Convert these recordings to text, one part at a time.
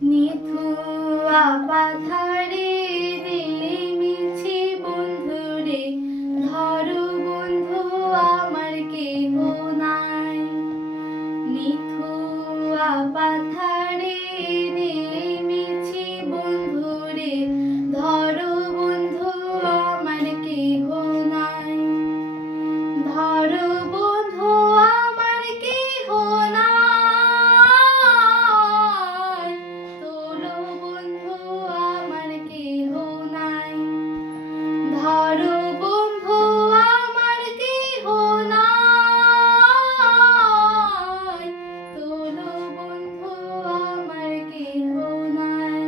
নিথুয়া পাথারে মিছি বন্ধুরে, ধরো বন্ধু আমার কেহ নাই। নিথুয়া পাথারে মিছি বন্ধুরে, ধরো বন্ধু আমার কেহ নাই। ধরো বন্ধু আমার কেহ নাই, তোলো বন্ধু আমার কেহ নাই। ধরো বন্ধু আমার কেহ নাই, তোলো বন্ধু আমার কেহ নাই।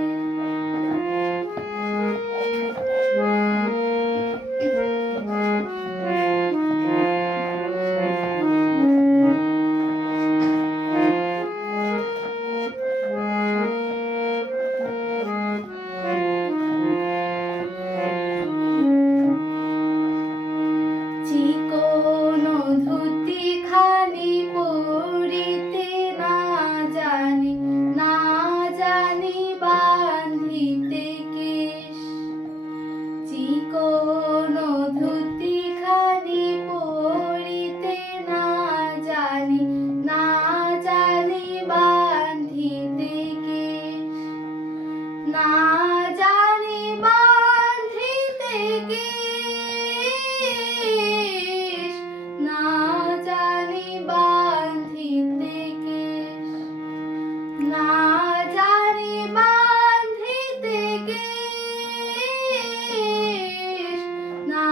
চিকন ধুতি খানি পরিতে না জানি, না জানি বাঁধিতে কেশ। চিকন ধুতি খানি পরিতে না জানি, না জানি বাঁধিতে কেশ। না জানি বাঁধিতে কেশ, না জানি বাঁধিতে কেশ। না জানি বাঁধিতে কেশ, না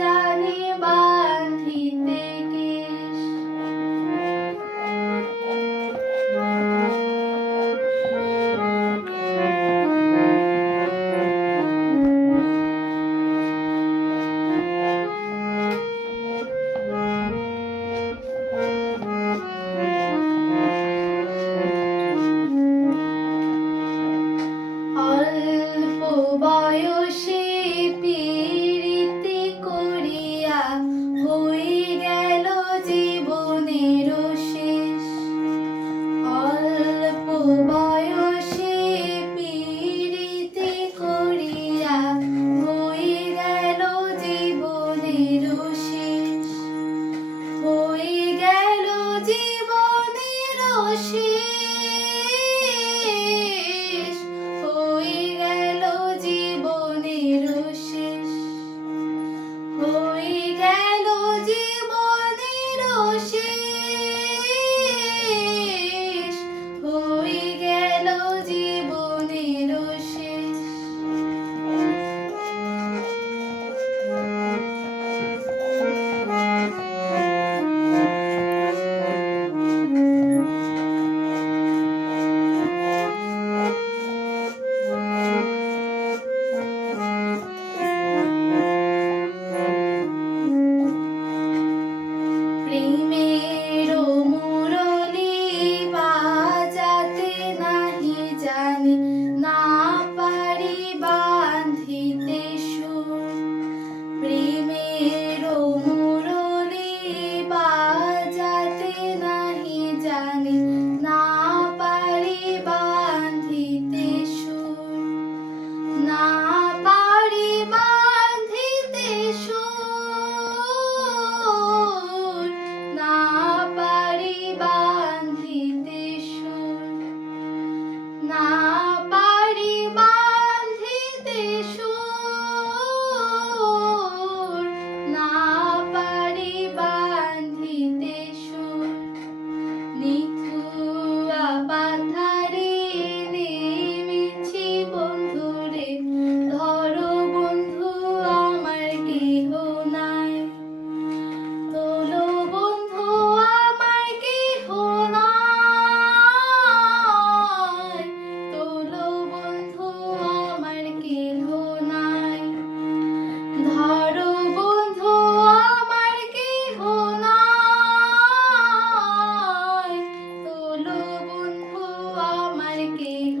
জানি বাঁধিতে কেশ। অল্প বয়সে পীড়িতি করিয়া হয়ে গেল জীবনের শেষ। অল্প বয়সে পীড়িতি করিয়া হয়ে গেল জীবনের শেষ। হয়ে গেল জীবনের শেষ, হয়ে গেল জীবনের শেষ। হয়ে গেল জীবনের শেষ, হয়ে গেল জীবনের শেষ। প্রেমের মুরলি বাজাতে নাহি জানি, না পারি বাঁধিতে সুর। প্রেমের মুরলি বাজাতে নাহি জানি, না পারি বাঁধিতে সুর। না পারি বাঁধিতে সুর, না পারি বাঁধিতে সুর। না পারি বাঁধিতে সুর, না পারি বাঁধিতে সুর। নিথুয়া পাথারে মিছি বন্ধুরে, ধরো বন্ধু আমার কেহ নাই। তোলো বন্ধু আমার কেহ নাই, তোলো বন্ধু আমার কেহ নাই। ধরো বন্ধু আমার কেহ নাই, তোলো বন্ধু আমার কেহ